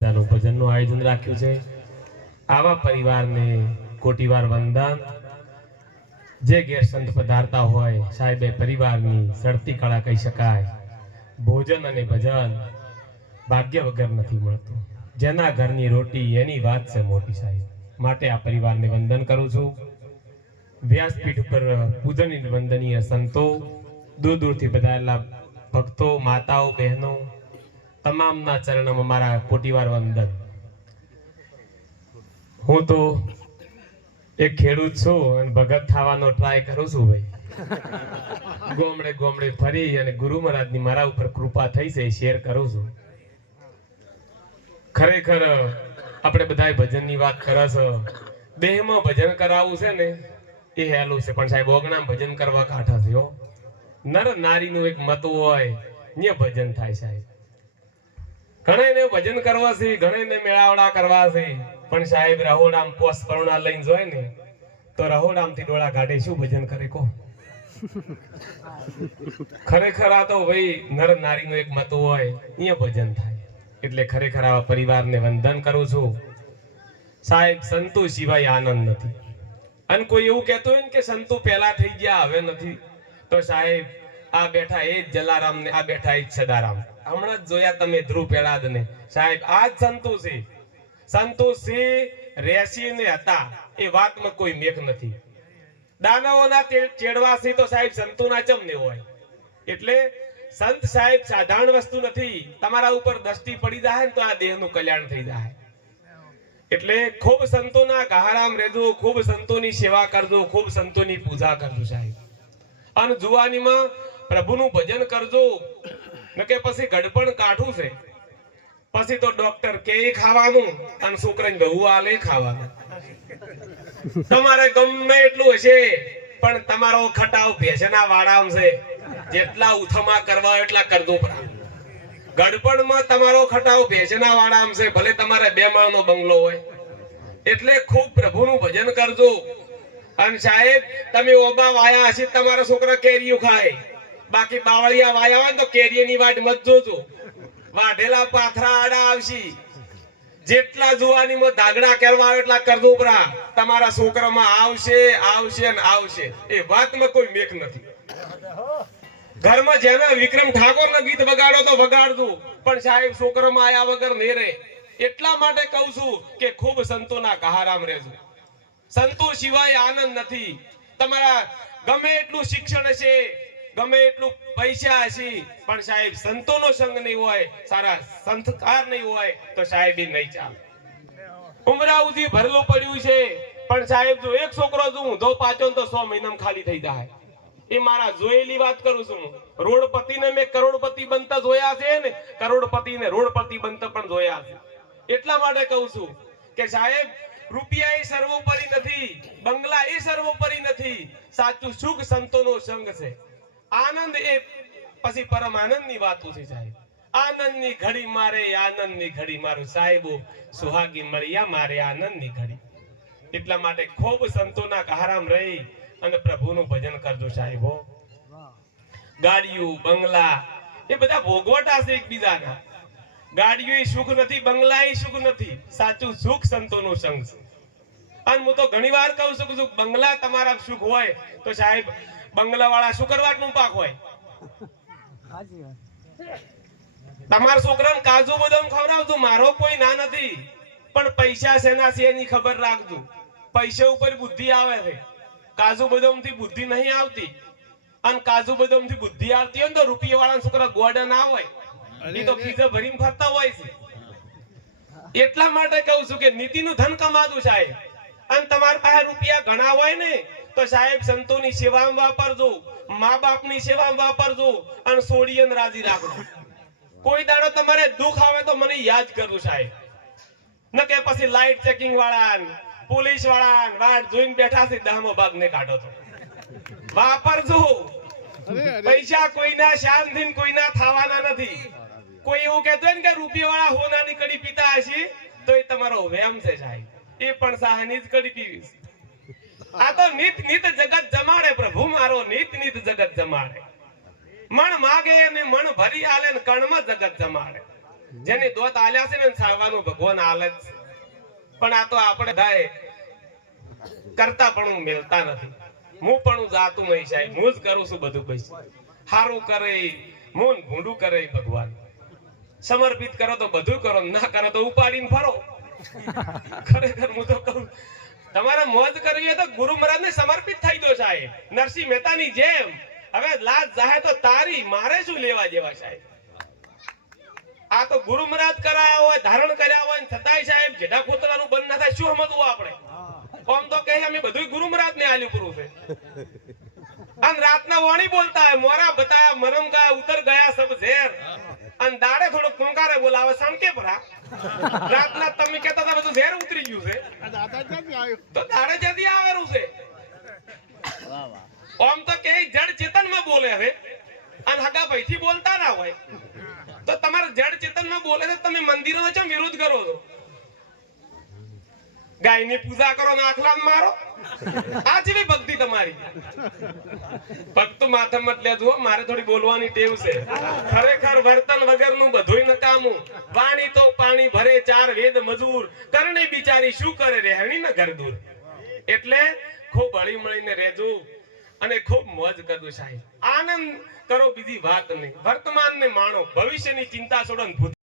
ભજનનું આયોજન રાખ્યું છે। આવા પરિવારને કોટીવાર વંદન। જે ઘેર સંત પધારતા હોય સાહેબ એ પરિવારની સડતી કળા કહી શકાય। ભોજન અને ભજન ભાગ્ય વગર નથી મળતું। જેના ઘરની રોટી એની વાત છે મોટી સાહેબ। માટે આ પરિવારને વંદન કરું છું। વ્યાસપીઠ ઉપર પૂજનીય વંદનીય સંતો, દૂર દૂરથી પધારેલા ભક્તો, માતાઓ, બહેનો તમામના ચરણોમાં મારા કોટીવાર વંદન। હું તો એક ખેડૂત છું અને ભગત થવાનો ટ્રાય કરું છું ભાઈ। ગોમડે ગોમડે ફરી અને ગુરુ મહારાજની મારા ઉપર કૃપા થઈ છે શેર કરું છું। ખરેખર આપણે બધાય ભજનની વાત કરે છે। દેહમાં ભજન કરાવવું છે ને એ હેલું છે, પણ સાહેબ ઓગણામાં ભજન કરવા કાઠા છે હો। નર નારીનું એક મત હોય ને ભજન થાય સાહેબ। ઘણાને ભજન કરવા છે, ઘણાને મેળાવડા કરવા છે, પણ સાહેબ રહોડામ પોસ પરુણા લઈને જોય ને તો રહોડામથી ડોળા કાઢે શું ભજન કરે કો। ખરેખર આ તો ભાઈ નર નારીનું એક મત હોય એ ભજન થાય। એટલે ખરેખર આવા પરિવારને વંદન કરું છું સાહેબ। સંતો સિવાય આનંદ નથી। અને કોઈ એવું કહેતો હોય ને કે સંતો પહેલા થઈ ગયા હવે નથી, તો સાહેબ આ બેઠા એ જ જલારામ ને આ બેઠા એ જ સદારામ। હમણાં જ જોયા તમે ધ્રુવ પેલાદ ને સાહેબ આ જ સંતો છે। સંતો છે રેસી ને હતા એ વાતમાં કોઈ મેક નથી। દાનવોના ચેડવાસી તો સાહેબ સંતોના ચમને હોય। એટલે સંત સાહેબ સાધારણ વસ્તુ નથી। તમારા ઉપર દ્રષ્ટિ પડી જાય ને તો આ દેહનું કલ્યાણ થઈ જાય। એટલે ખૂબ સંતોના ગહારામ રહેજો, ખૂબ સંતોની સેવા કરજો, ખૂબ સંતોની પૂજા કરજો સાહેબ। અને જુવાનીમાં પ્રભુનું ભજન કરજો, નકે પછી ગડપણ કાઠું છે। પછી તો ડોક્ટર કે ખાવાનું અને છોકરાને બહુ આલે ખાવાનું। તમારે ગમે એટલું હશે પણ તમારો ખટાવ ભેંસના વાડામાં છે। જેટલા ઉથમા કરવા એટલા કરજો પરા। ગડપણમાં તમારો ખટાવ ભેંસના વાડામાં છે, ભલે તમારે 2 માળનો બંગલો હોય। એટલે ખૂબ પ્રભુનું ભજન કરજો। અને સાહેબ તમે ઓબા વાયા હશે તમારા છોકરા કેરીઓ ખાય, બાકી બાવળિયા વાયા હોય તો કેરીની વાટ મત જોજો। વાઢેલા પાથરા આડા આવશે। જેટલા જુવાનીમાં દાગડા કરવા એટલા કરજો પરા। તમારા છોકરામાં આવશે આવશે ને આવશે, એ વાતમાં કોઈ મેક નથી। ઘરમાં જેના વિક્રમ ઠાકોરના ગીત વગાડો તો વગાડજો, પણ સાહેબ છોકરામાં આયા વગર નહીં રહે। એટલા માટે કહું છું કે ખૂબ સંતોના ગહારામ રહેજો। સંતો સિવાય આનંદ નથી। તમારા ગમે એટલું શિક્ષણ હશે, ગમે એટલું પૈસા હશે, પણ સાહેબ સંતોનો સંગ નહીં હોય, સારા સંસ્કાર નહીં હોય તો સાહેબ એ નહીં ચાલે। ઉમરાઉથી ભરેલું પડ્યું છે, પણ સાહેબ જો એક છોકરો જો ઊંધો પાછો તો 100 મહિનામાં ખાલી થઈ જાય। એ મારા જોયેલી વાત કરું છું। રોડપતિને મેં કરોડપતિ બનતા જોયા છે ને કરોડપતિને રોડપતિ બનતા પણ જોયા છે। એટલા માટે કહું છું કે સાહેબ રૂપિયા એ સર્વોપરી નથી, બંગલા એ સર્વોપરી નથી। સાચું સુખ સંતોનો સંગ છે। આનંદ એ પછી પરમ આનંદની વાતો છે સાહેબ। આનંદની ઘડી મારે આનંદની ઘડી મારું સાહેબો સુહાગી મળ્યા મારે આનંદની ઘડી। એટલા માટે ખૂબ સંતોના ગહારામ રહી અને પ્રભુનું ભજન કરજો સાહેબો। ગાડીઓ બંગલા એ બધા ભોગવટા છે એકબીજાના। ગાડીઓ એ સુખ નથી, બંગલા એ સુખ નથી। સાચું સુખ સંતોનો સંગ છે। અને હું તો ઘણી વાર કહું છું કે બંગલા તમારા સુખ હોય તો સાહેબ બંગલા વાળા શું કરવાનું પાક હોય। તમારા છોકરાને કાજુ બદામ ખવડાવજો, મારો કોઈ ના નથી, પણ પૈસા શેના છે એની ખબર રાખજો। પૈસા ઉપર બુદ્ધિ આવે છે, કાજુ બદામ થી બુદ્ધિ નહીં આવતી। અને કાજુ બદામ થી બુદ્ધિ આવતી હોય તો રૂપિયા વાળા છોકરા ગોડા ના હોય, એ તો ખીજે ભરીને ફરતા હોય છે। એટલા માટે કહું છું કે નીતિનું ધન કમાતું સાહેબ। અને તમારા પાસે રૂપિયા ઘણા હોય ને તો સાહેબ સંતોની સેવામાં વાપરજો, મા બાપની સેવામાં વાપરજો, અને સોડિયન રાજી રાખજો। કોઈ દાડો તમારે દુઃખ આવે તો મને યાદ કરજો સાહેબ, ન કે પછી લાઈટ ચેકિંગ વાળા પોલીસ વાળા વાટ જોઈને બેઠા છે 10મો ભાગ ને કાઢો તો વાપરજો। પૈસા કોઈના શાનથી કોઈના થવાના નથી। કોઈ એવું કહેતો હોય ને કે રૂપિયા વાળા હોનાની કડી પીતા હશે તો એ તમારો વહેમ છે સાહેબ। એ પણ સાહની જ કડી પીવી। આ તો નિત નિત જગત જમાડે પ્રભુ મારો, નિત નિત જગત જમાડે। મણ માગે ને મણ ભરી આલે ને કણમાં જગત જમાડે। જેને દોત આલ્યા છે ને સાળવાનું ભગવાન આલે જ છે. પણ આ તો આપણે બધાએ કરતા પણ મેલતા નથી. હું પણ જાતું નહીં સાહેબ, હું જ કરું છું બધું. પૈસા સારું કરે મોન ભૂંડું કરે ભગવાન. સમર્પિત કરો તો બધું કરો, ના કરો તો ઉપાડીને ફરો. ખરેખર હું તો કહું, તમારે મોજ કરવી હોય તો ગુરુ મહારાજ ને સમર્પિત થઈ દો સાહેબ. નરસિંહ મહેતાની જેમ હવે લાજ જાહે તો તારી, મારે શું લેવા જેવા સાહેબ. આ તો ગુરુ મહારાજ કરાયા હોય, ધારણ કર્યા હોય, છતાંય સાહેબ જેઠા પોતરાનું બંધ ના થાય. શું સમજવું આપણે? આમ તો કહે અમે બધું ગુરુ મહારાજ ને આલ્યું પૂરું છે. અને રાતના વાણી બોલતા હોય, મોરા બતાયા મરમ ગયા ઉતર ગયા સબ ઝેર. અને દાડે થોડો કોંકારે બોલાવે સણકે પરા. રાતના તમે કહેતા હતા બધું ઝેર ઉતરી ગયું છે, તો દાડે જલ્દી આવેલું છે. આમ તો કે જડ ચેતન માં બોલે છે અને હગા ભાઈ થી બોલતા ના હોય. તો તમારે જડ ચેતન માં બોલે છે, તમે મંદિરો નો વિરોધ કરો છો? ગાયની પૂજા કરો ને આખલાન મારો, આ જેવી ભક્તિ તમારી. ભક્ત માથે મત લેજો, મારે થોડી બોલવાની ટેવ છે. ખરેખર વર્તન વગરનું બધુંય નકામું. વાણી તો પાણી ભરે ચાર વેદ મજૂર, કરણી બિચારી શું કરે રહેણી ને ઘર દૂર. એટલે ખૂબ હળી મળીને રહેજો અને ખૂબ મોજ કરજો સાહેબ. આનંદ કરો, બીજી વાત નહીં. વર્તમાન ને માણો, ભવિષ્યની ચિંતા છોડો.